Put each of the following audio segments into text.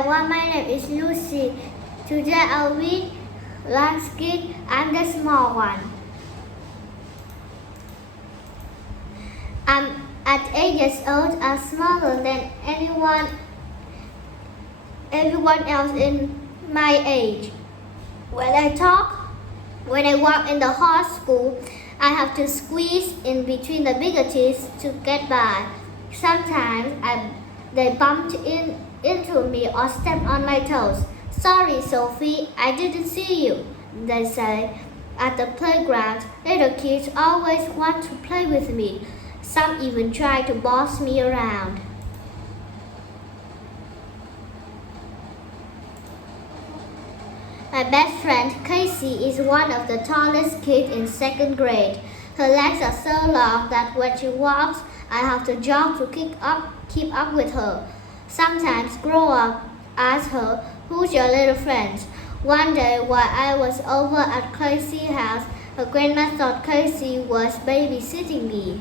everyone, my name is Lucy. Today I'll read Razkids. I'm the small one. I'm at 8 years old. I'm smaller than everyone else in my age. When I walk in the hall school, I have to squeeze in between the bigger kids to get by. Sometimes they bumped into me or stepped on my toes. Sorry, Sophie, I didn't see you, they say. At the playground, little kids always want to play with me. Some even try to boss me around. My best friend Casey is one of the tallest kids in second grade. Her legs are so long that when she walks, I have to jump to keep up with her. Sometimes grown-ups ask her, "Who's your little friend?" One day while I was over at Casey's house, her grandma thought Casey was babysitting me.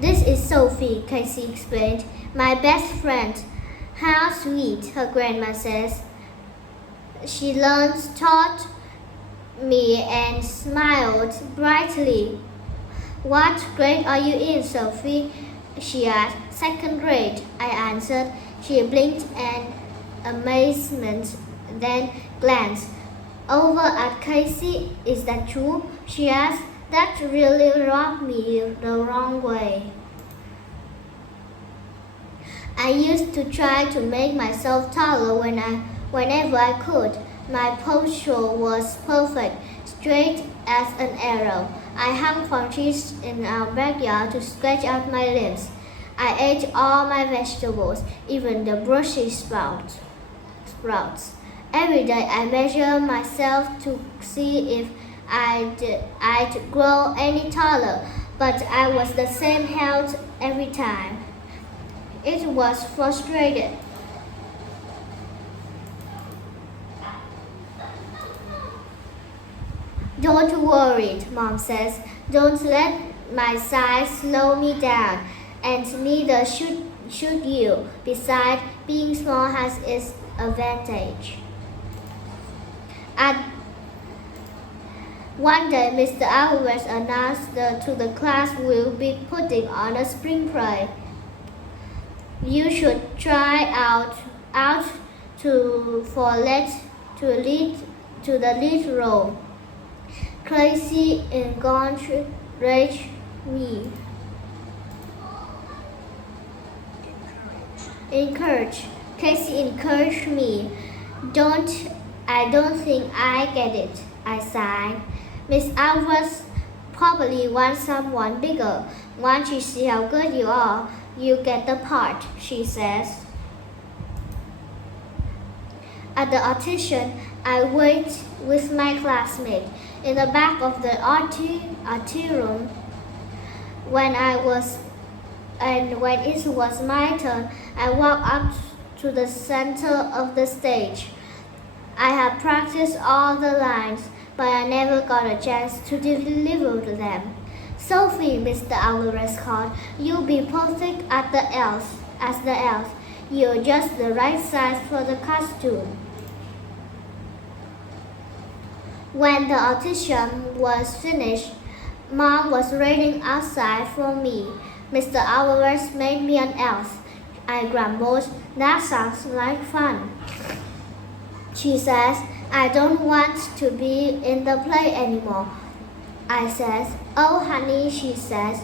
"This is Sophie," Casey explained, "my best friend." "How sweet," her grandma says. She taught me and smiled brightly. "What grade are you in, Sophie?" she asked. "Second grade," I answered. She blinked in amazement, then glanced over at Casey. "Is that true?" she asked. That really rubbed me the wrong way. I used to try to make myself taller whenever I could. My posture was perfect, straight as an arrow. I hung from trees in our backyard to stretch out my limbs. I ate all my vegetables, even the Brussels sprouts. Every day I measured myself to see if I'd grow any taller, but I was the same height every time. It was frustrating. "Don't worry," Mom says. "Don't let my size slow me down, and neither should you. Besides, being small has its advantage." One day, Mr. Alvarez announced to the class we'll be putting on a spring play. "You should try out to the lead role." Casey encouraged me. I don't think I get it," I sighed. "Miss Alvarez probably wants someone bigger. Once you see how good you are, you get the part," she says. At the audition, I wait with my classmate in the back of the auditorium. When it was my turn, I walked up to the center of the stage. I had practiced all the lines, but I never got a chance to deliver them. "Sophie," Mr. Alvarez called, "you'll be perfect as the elf. You're just the right size for the costume." When the audition was finished, Mom was waiting outside for me. "Mr. Alvarez made me an elf," I grumbled. "That sounds like fun," she says. "I don't want to be in the play anymore," I says. "Oh, honey," she says,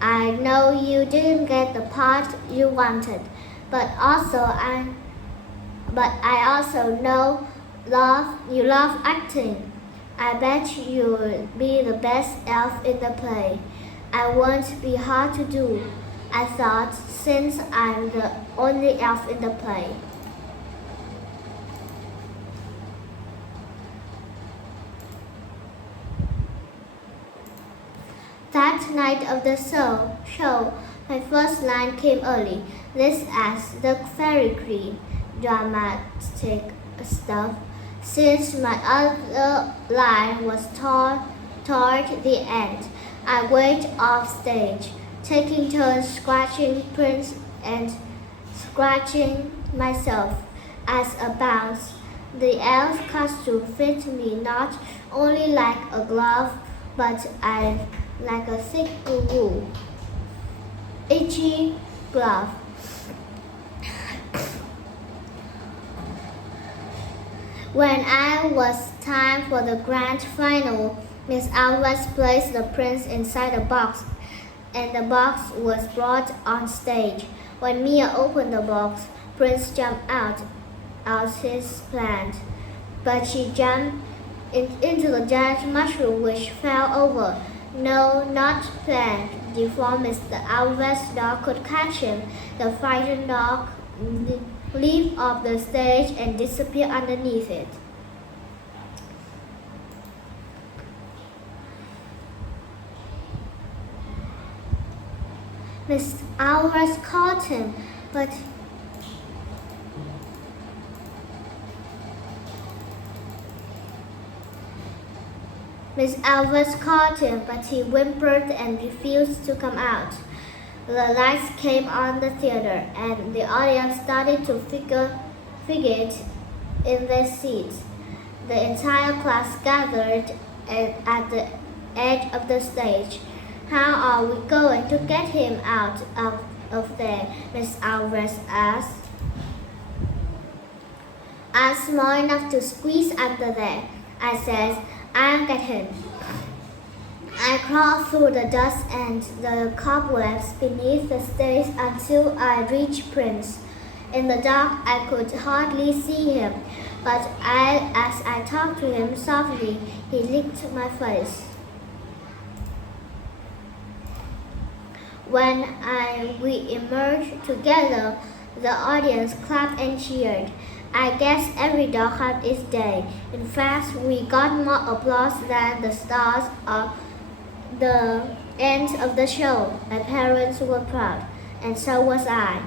"I know you didn't get the part you wanted, but I also know you love acting. I bet you'll be the best elf in the play. I won't be hard to do," I thought, since I'm the only elf in the play. That night of the show, my first line came early. This as the fairy queen, dramatic stuff. Since my other line was toward the end, I went off stage. taking turns scratching Prince and scratching myself. As a bounce, the elf costume fit me not only like a glove, but like a thick wool, itchy glove. When it was time for the grand final, Miss Alvarez placed the prince inside a box, and the box was brought on stage. When Mia opened the box, Prince jumped out as his planned, but she jumped into the giant mushroom which fell over. No, not planned. Before Mr. Alvarez's dog could catch him, the frightened dog leaped off the stage and disappeared underneath it. Miss Alvarez caught him, but he whimpered and refused to come out. The lights came on the theater, and the audience started to figure it in their seats. The entire class gathered at the edge of the stage. How are we going to get him out of there? Miss Alvarez asked. I'm small enough to squeeze under there, I said. I'll get him. I crawled through the dust and the cobwebs beneath the stage until I reached Prince. In the dark, I could hardly see him, but as I talked to him softly, he licked my face. When we emerged together, the audience clapped and cheered. I guess every dog had its day. In fact, we got more applause than the stars of the end of the show. My parents were proud, and so was I.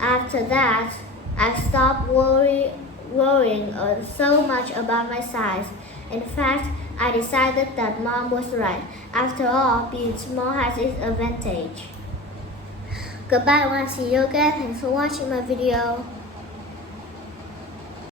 After that, I stopped worrying so much about my size. In fact, I decided that Mom was right. After all, being small has its advantage. Goodbye, everyone. See you again. Thanks for watching my video.